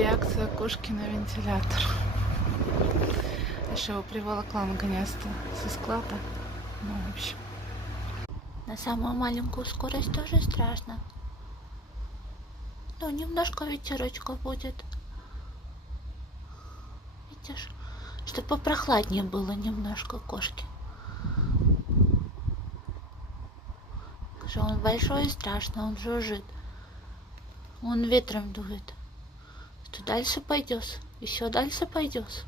реакция кошки на вентилятор. Я же его приволокла наконец-то со склада. Ну, в общем. На самую маленькую скорость тоже страшно. Ну, немножко ветерочка будет. Видишь? Чтобы попрохладнее было немножко кошки. Что он большой и страшный, он жужжит. Он ветром дует. Что дальше пойдешь? Еще дальше пойдешь?